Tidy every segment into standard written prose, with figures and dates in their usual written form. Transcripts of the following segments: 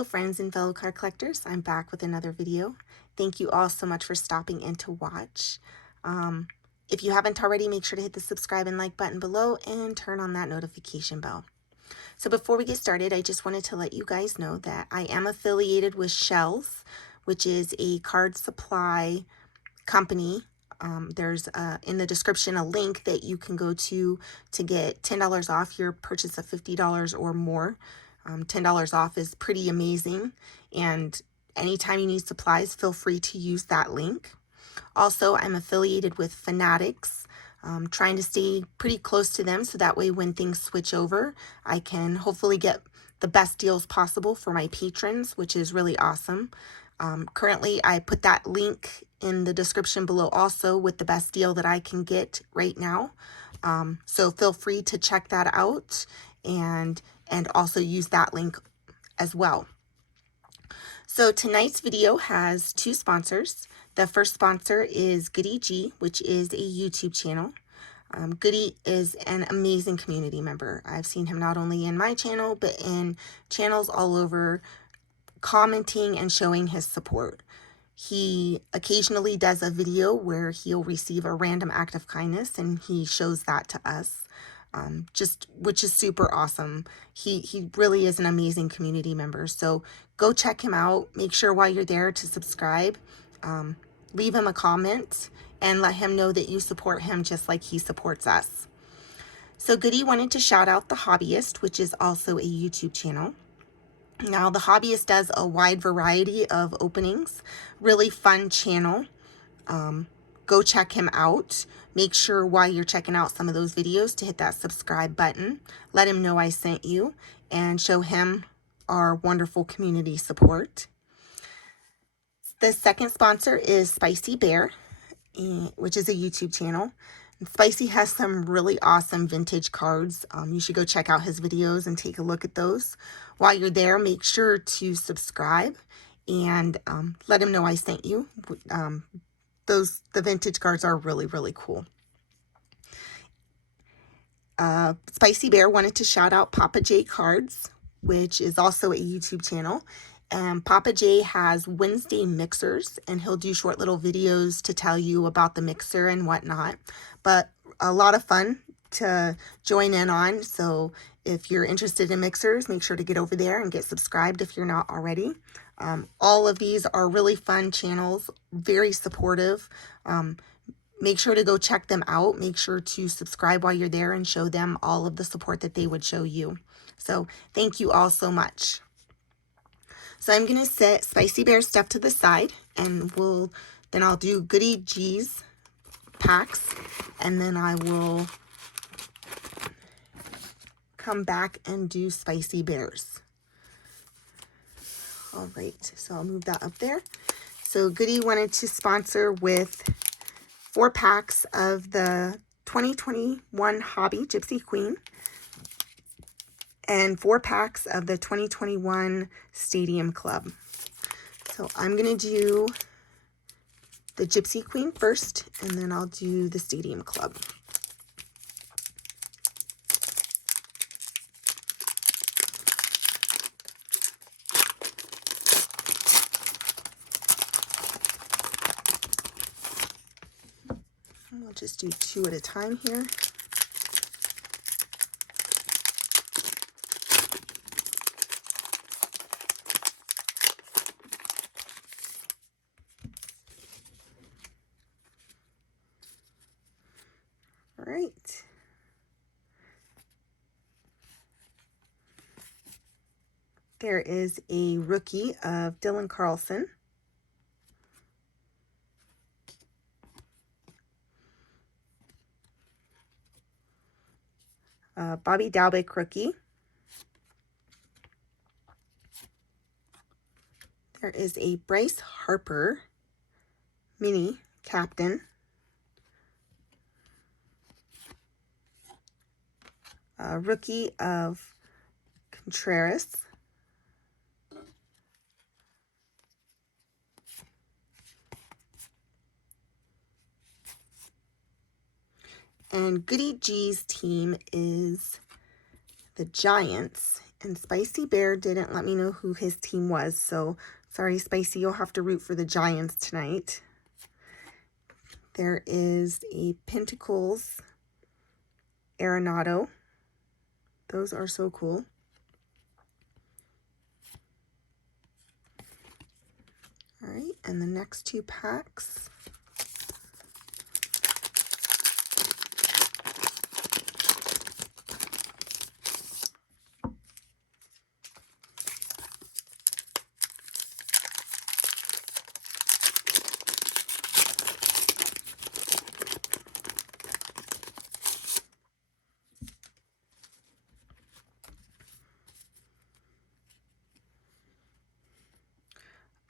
Hello friends and fellow card collectors, I'm back with another video. Thank you all so much for stopping in to watch. If you haven't already, make sure to hit the subscribe and like button below and turn on that notification bell. So before we get started, I just wanted to let you guys know that I am affiliated with Shells, which is a card supply company. There's in the description a link that you can go to get $10 off your purchase of $50 or more. $10 off is pretty amazing, and anytime you need supplies, feel free to use that link. Also, I'm affiliated with Fanatics, trying to stay pretty close to them so that way when things switch over, I can hopefully get the best deals possible for my patrons, which is really awesome. Currently, I put that link in the description below also with the best deal that I can get right now. So feel free to check that out and also use that link as well. So tonight's video has two sponsors. The first sponsor is Goody G, which is a YouTube channel. Goody is an amazing community member. I've seen him not only in my channel, but in channels all over, commenting and showing his support. He occasionally does a video where he'll receive a random act of kindness, and he shows that to us, which is super awesome. He really is an amazing community member. So go check him out. Make sure while you're there to subscribe, leave him a comment, and let him know that you support him just like he supports us. So Goody wanted to shout out The Hobbyist, which is also a YouTube channel. Now, The Hobbyist does a wide variety of openings. Really fun channel. Go check him out. Make sure while you're checking out some of those videos to hit that subscribe button. Let him know I sent you and show him our wonderful community support. The second sponsor is Spicy Bear, which is a YouTube channel. Spicy has some really awesome vintage cards. You should go check out his videos and take a look at those. While you're there, make sure to subscribe and let him know I sent you. The vintage cards are really, really cool. Spicy Bear wanted to shout out Papa J Cards, which is also a YouTube channel. And Papa J has Wednesday mixers, and he'll do short little videos to tell you about the mixer and whatnot. But a lot of fun to join in on. So if you're interested in mixers, make sure to get over there and get subscribed if you're not already. All of these are really fun channels, very supportive. Make sure to go check them out. Make sure to subscribe while you're there and show them all of the support that they would show you. So thank you all so much. So I'm going to set Spicy Bear stuff to the side, and then I'll do Goody G's packs, and then I will come back and do Spicy Bears. All right, so I'll move that up there. So Goody wanted to sponsor with 4 packs of the 2021 Hobby Gypsy Queen and 4 packs of the 2021 Stadium Club. So I'm going to do the Gypsy Queen first, and then I'll do the Stadium Club. I'll just do 2 at a time here. All right. There is a rookie of Dylan Carlson. Bobby Dalbeck rookie. There is a Bryce Harper mini captain. Rookie of Contreras. And Goody G's team is the Giants, And Spicy Bear didn't let me know who his team was, so sorry, Spicy, you'll have to root for the Giants tonight. There is a Pentacles Arenado. Those are so cool. All right, and the next two packs.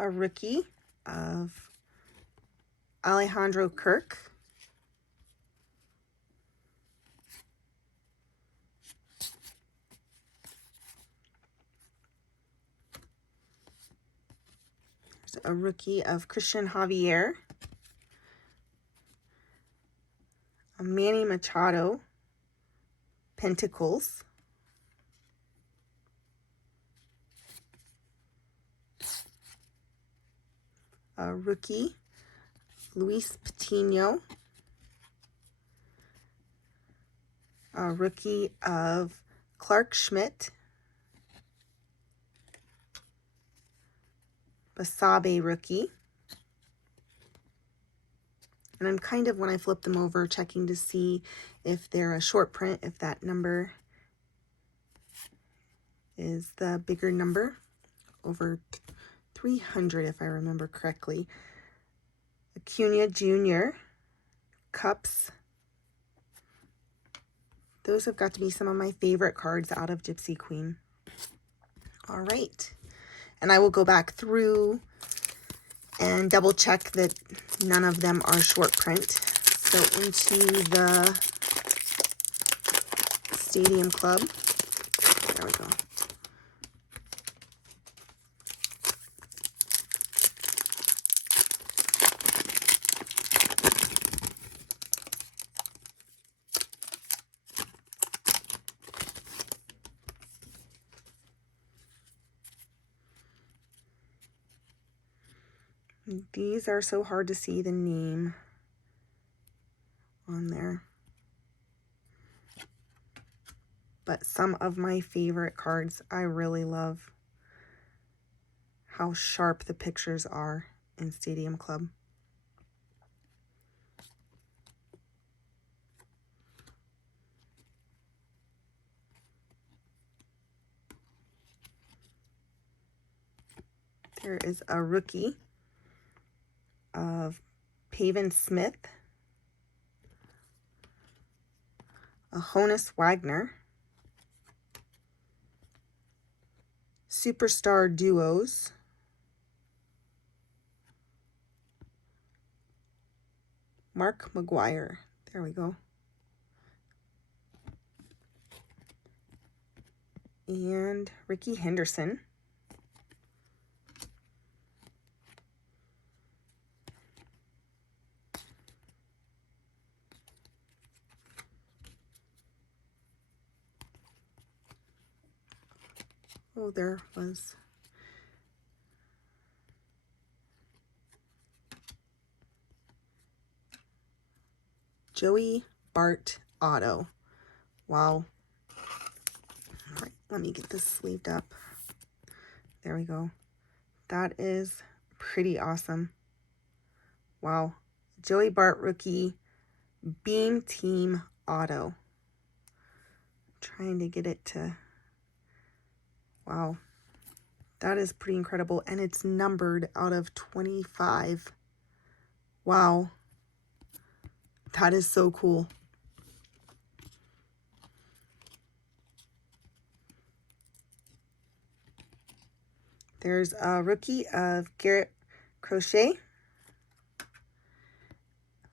A rookie of Alejandro Kirk. There's a rookie of Christian Javier. A Manny Machado Pentacles. A rookie Luis Patino. A rookie of Clark Schmidt. Basabe rookie. And I'm kind of, when I flip them over, checking to see if they're a short print, if that number is the bigger number, over 300 if I remember correctly. Acuna Jr. Cups. Those have got to be some of my favorite cards out of Gypsy Queen. All right. And I will go back through and double check that none of them are short print. So into the Stadium Club. There we go. These are so hard to see the name on there. But some of my favorite cards, I really love how sharp the pictures are in Stadium Club. There is a rookie of Pavin Smith, a Honus Wagner, Superstar Duos, Mark McGuire. There we go. And Ricky Henderson. Oh, there was Joey Bart Auto. Wow. All right, let me get this sleeved up. There we go. That is pretty awesome. Wow. Joey Bart rookie Beam Team Auto. Trying to get it to... Wow. That is pretty incredible. And it's numbered out of 25. Wow. That is so cool. There's a rookie of Garrett Crochet.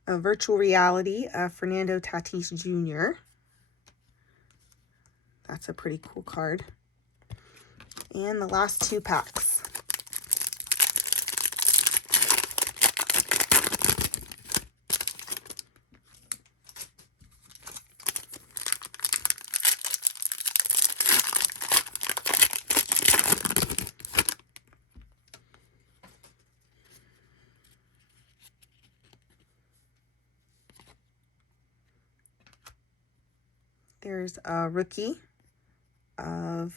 A virtual reality of Fernando Tatis Jr. That's a pretty cool card. And the last two packs. There's a rookie of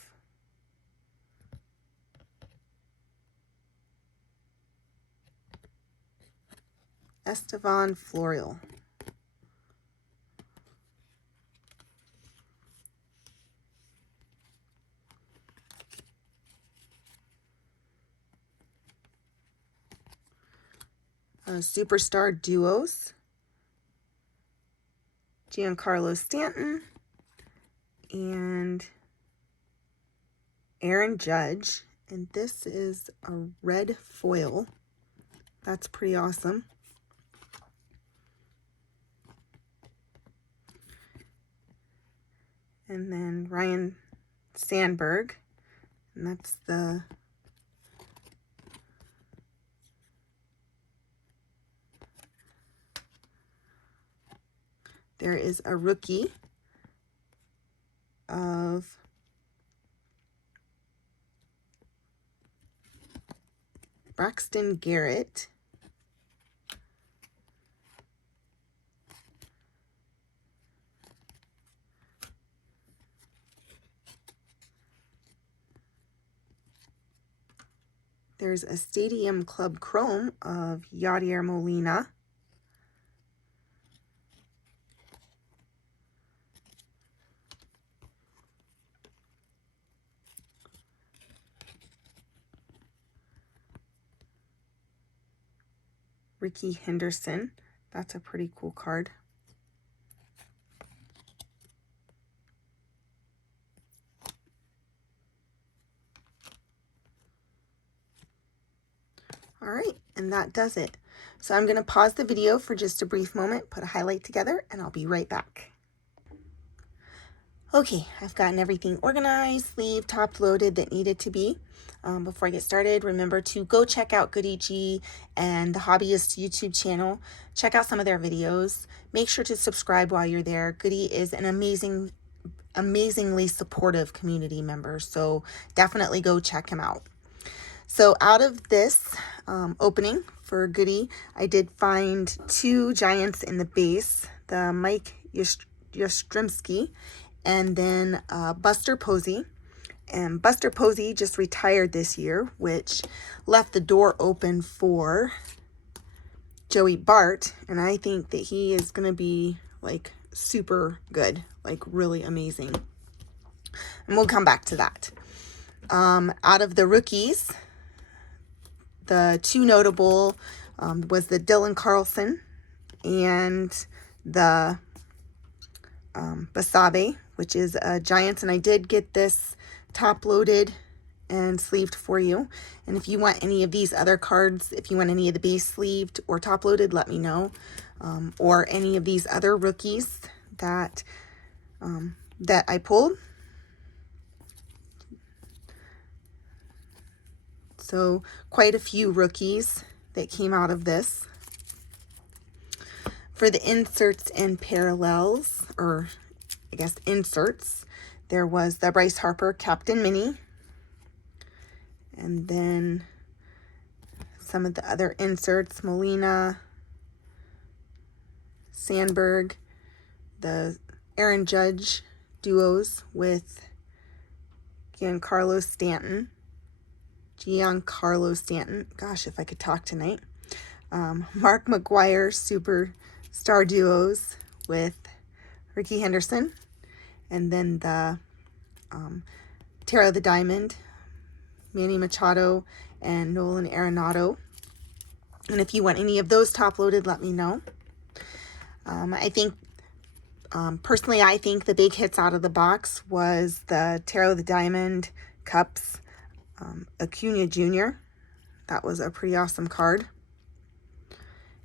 Estevan Florial. Superstar Duos, Giancarlo Stanton and Aaron Judge. And this is a red foil. That's pretty awesome. And then Ryan Sandberg, and that's the there is a rookie of Braxton Garrett. There's a Stadium Club Chrome of Yadier Molina. Ricky Henderson. That's a pretty cool card. All right, and that does it. So I'm going to pause the video for just a brief moment, put a highlight together, and I'll be right back. Okay, I've gotten everything organized, sleeved, top loaded that needed to be. Before I get started, remember to go check out Goody G and the Hobbyist YouTube channel. Check out some of their videos. Make sure to subscribe while you're there. Goody is an amazingly supportive community member, so definitely go check him out. So out of this opening for Goody, I did find two Giants in the base, the Mike Yastrzemski and then Buster Posey. And Buster Posey just retired this year, which left the door open for Joey Bart. And I think that he is going to be like super good, like really amazing. And we'll come back to that. Out of the rookies, the two notable was the Dylan Carlson and the Basabe, which is a Giants. And I did get this top loaded and sleeved for you. And if you want any of these other cards, if you want any of the base sleeved or top loaded, let me know. Or any of these other rookies that that I pulled. So quite a few rookies that came out of this. For the inserts and parallels, or I guess inserts, there was the Bryce Harper Captain Mini. And then some of the other inserts, Molina, Sandberg, the Aaron Judge duos with Giancarlo Stanton. Gosh, if I could talk tonight. Mark McGuire Superstar duos with Ricky Henderson. And then the Tara the Diamond, Manny Machado, and Nolan Arenado. And if you want any of those top loaded, let me know. I think, personally, I think the big hits out of the box was the Tara the Diamond Cups, Acuna Jr. That was a pretty awesome card.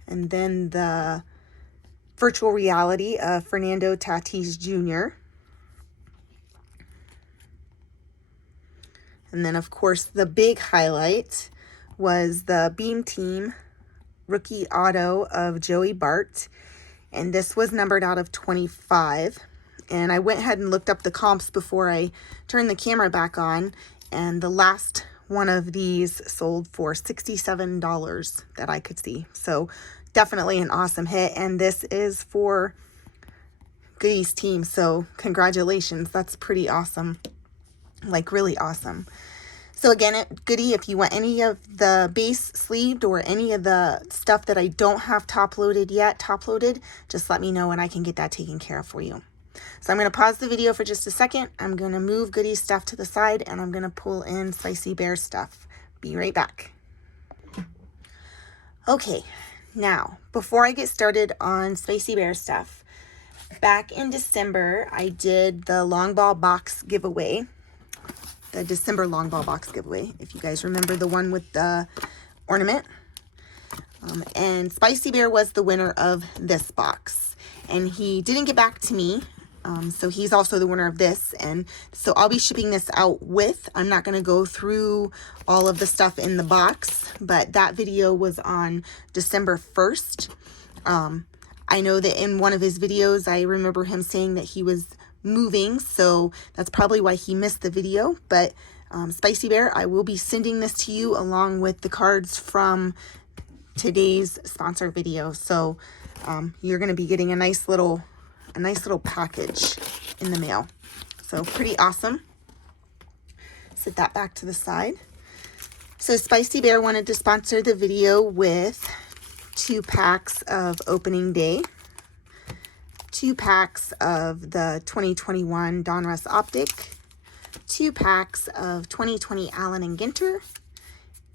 And then the Virtual Reality of Fernando Tatis Jr. And then, of course, the big highlight was the Beam Team Rookie Auto of Joey Bart. And this was numbered out of 25. And I went ahead and looked up the comps before I turned the camera back on. And the last one of these sold for $67 that I could see. So definitely an awesome hit. And this is for Goodies team, so congratulations. That's pretty awesome. Like, really awesome. So again, at Goodie, if you want any of the base sleeved or any of the stuff that I don't have top loaded yet, just let me know and I can get that taken care of for you. So I'm going to pause the video for just a second. I'm going to move Goodie stuff to the side and I'm going to pull in Spicy Bear stuff. Be right back. Okay, now before I get started on Spicy Bear stuff, back in December, I did the long ball box giveaway. The December long ball box giveaway, if you guys remember, the one with the ornament. And Spicy Bear was the winner of this box. And he didn't get back to me. So he's also the winner of this. And so I'll be shipping this out with. I'm not going to go through all of the stuff in the box, but that video was on December 1st. I know that in one of his videos, I remember him saying that he was moving, so that's probably why he missed the video. But Spicy Bear, I will be sending this to you along with the cards from today's sponsor video. So you're going to be getting a nice little package in the mail. So pretty awesome. Set that back to the side. So Spicy Bear wanted to sponsor the video with 2 packs of opening day, 2 packs of the 2021 Donruss Optic, 2 packs of 2020 Allen & Ginter,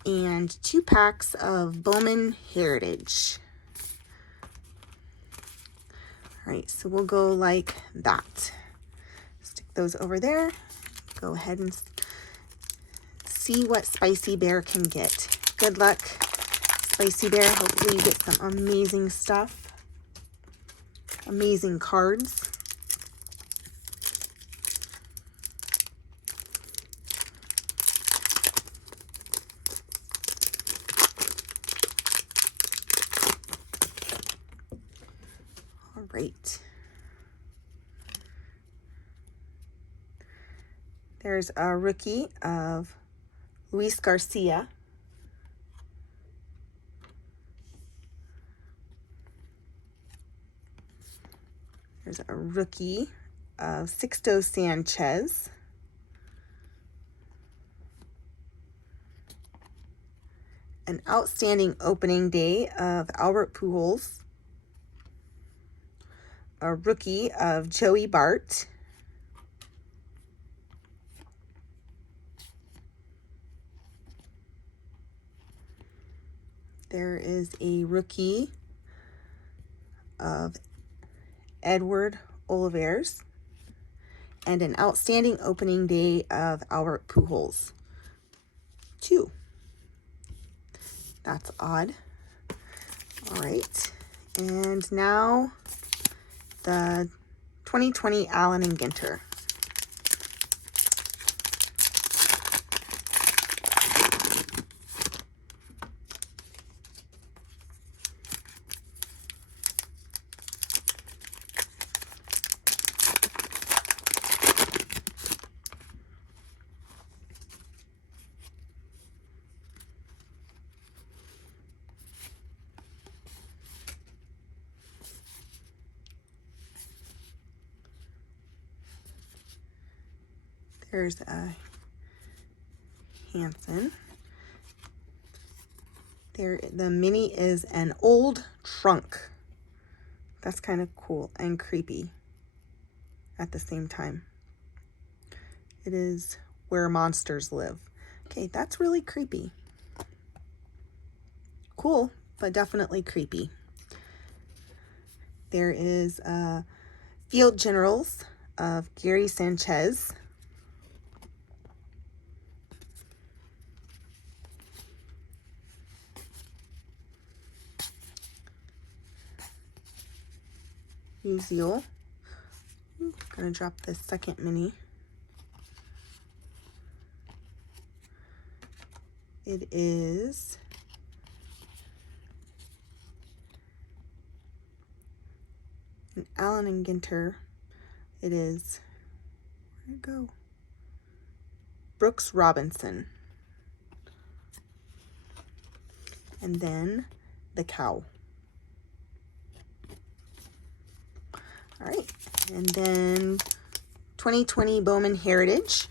and 2 packs of Bowman Heritage. All right, so we'll go like that. Stick those over there. Go ahead and see what Spicy Bear can get. Good luck, Spicy Bear. Hopefully you get some amazing stuff. Amazing cards. All right. There's a rookie of Luis Garcia. There's a rookie of Sixto Sanchez. An outstanding opening day of Albert Pujols. A rookie of Joey Bart. There is a rookie of Edward Olivares, and an outstanding opening day of Albert Pujols. 2. That's odd. All right. And now the 2020 Allen & Ginter. There's a Hansen. There, the mini is an old trunk. That's kind of cool and creepy at the same time. It is Where Monsters Live. Okay, that's really creepy. Cool, but definitely creepy. There is Field Generals of Gary Sanchez. Musial. I'm gonna drop the second mini. It is an Allen & Ginter. It is, where'd it go? Brooks Robinson. And then the cow. All right, And then 2020 Bowman Heritage.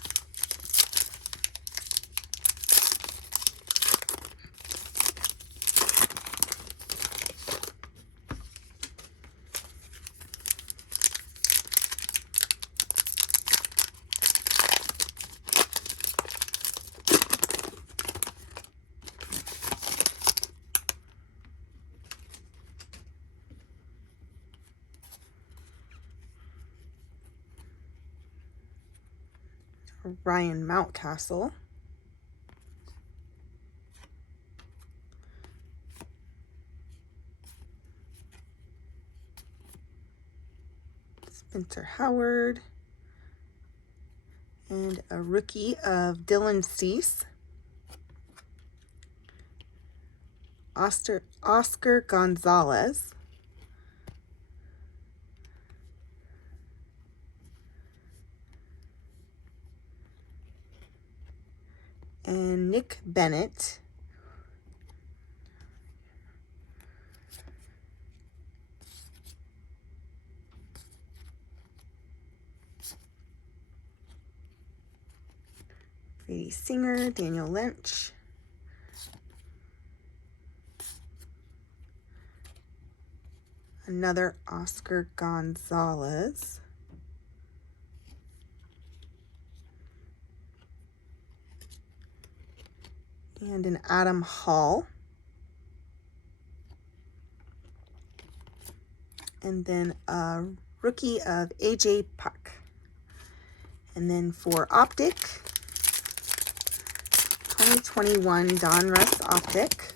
Ryan Mountcastle. Spencer Howard. And a rookie of Dylan Cease. Oscar Gonzalez. And Nick Bennett. Brady Singer, Daniel Lynch. Another Oscar Gonzalez. And an Adam Hall. And then a rookie of AJ Puck. And then for Optic, 2021 Donruss Optic.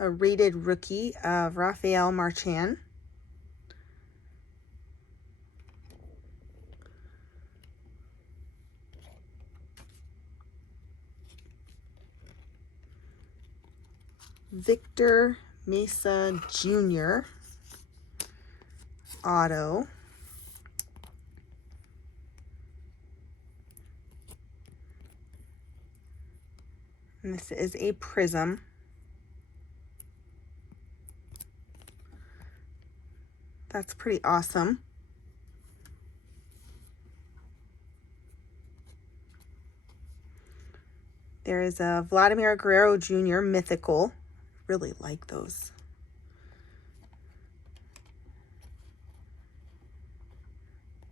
A rated rookie of Rafael Marchand. Victor Mesa Jr. Auto. And this is a Prism. That's pretty awesome. There is a Vladimir Guerrero Jr. Mythical. Really like those.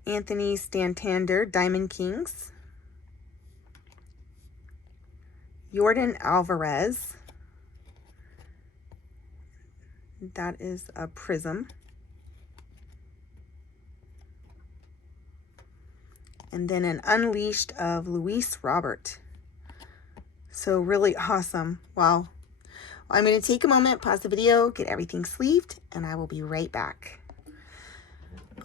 Anthony Santander Diamond Kings. Jordan Alvarez. That is a Prism. And then an Unleashed of Luis Robert. So really awesome. Wow. Well, I'm going to take a moment, pause the video, get everything sleeved, and I will be right back.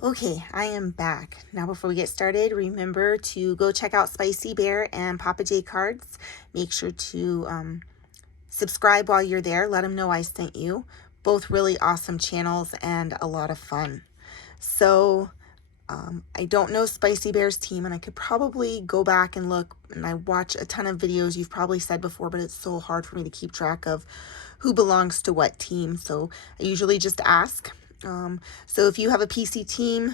Okay, I am back. Now before we get started, remember to go check out Spicy Bear and Papa J Cards. Make sure to subscribe while you're there. Let them know I sent you. Both really awesome channels and a lot of fun. So I don't know Spicy Bear's team, and I could probably go back and look, and I watch a ton of videos you've probably said before, but it's so hard for me to keep track of who belongs to what team, so I usually just ask. So if you have a PC team,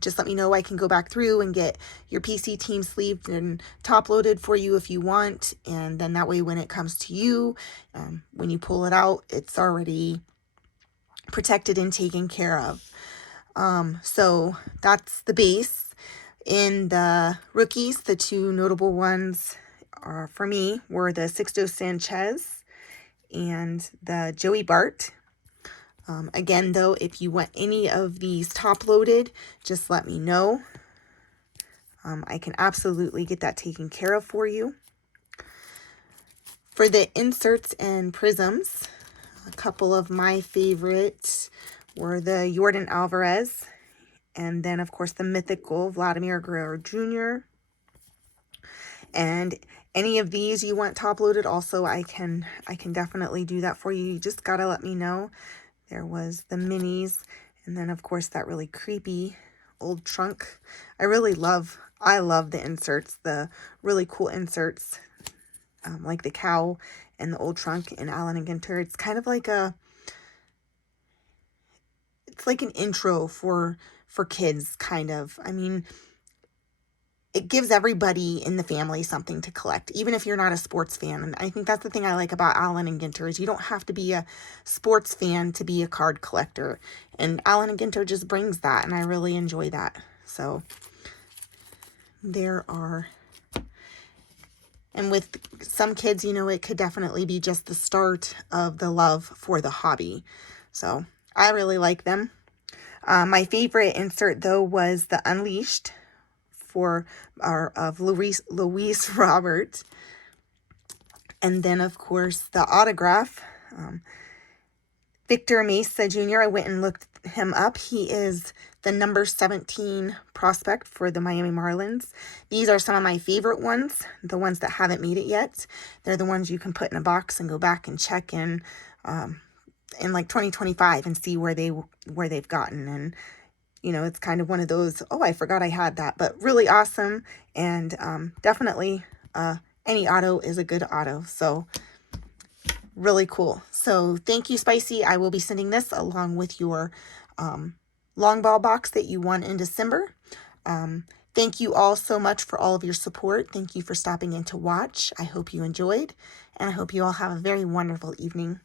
just let me know. I can go back through and get your PC team sleeved and top loaded for you if you want, and then that way when it comes to you, when you pull it out, it's already protected and taken care of. So that's the base. In the rookies, the two notable ones are, for me, were the Sixto Sanchez and the Joey Bart. Again, though, if you want any of these top loaded, just let me know. I can absolutely get that taken care of for you. For the inserts and prisms, a couple of my favorites were the Jordan Alvarez, and then of course the mythical Vladimir Guerrero Jr. And any of these you want top loaded, also I can definitely do that for you. You just gotta let me know. There was the minis, and then of course that really creepy old trunk. I love the inserts, the really cool inserts, like the cow and the old trunk in Allen and Ginter. It's kind of like it's like an intro for kids, kind of. I mean, it gives everybody in the family something to collect, even if you're not a sports fan. And I think that's the thing I like about Allen and Ginter is you don't have to be a sports fan to be a card collector. And Allen and Ginter just brings that, and I really enjoy that. So there are, and with some kids, you know, it could definitely be just the start of the love for the hobby. So I really like them. My favorite insert, though, was the Unleashed of Louise Robert. And then, of course, the autograph. Victor Mesa Jr., I went and looked him up. He is the number 17 prospect for the Miami Marlins. These are some of my favorite ones, the ones that haven't made it yet. They're the ones you can put in a box and go back and check in like 2025 and see where they've gotten. And you know, it's kind of one of those, oh, I forgot I had that, but really awesome. And definitely any auto is a good auto. So really cool. So thank you, Spicy. I will be sending this along with your long ball box that you won in December. Thank you all so much for all of your support. Thank you for stopping in to watch. I hope you enjoyed, and I hope you all have a very wonderful evening.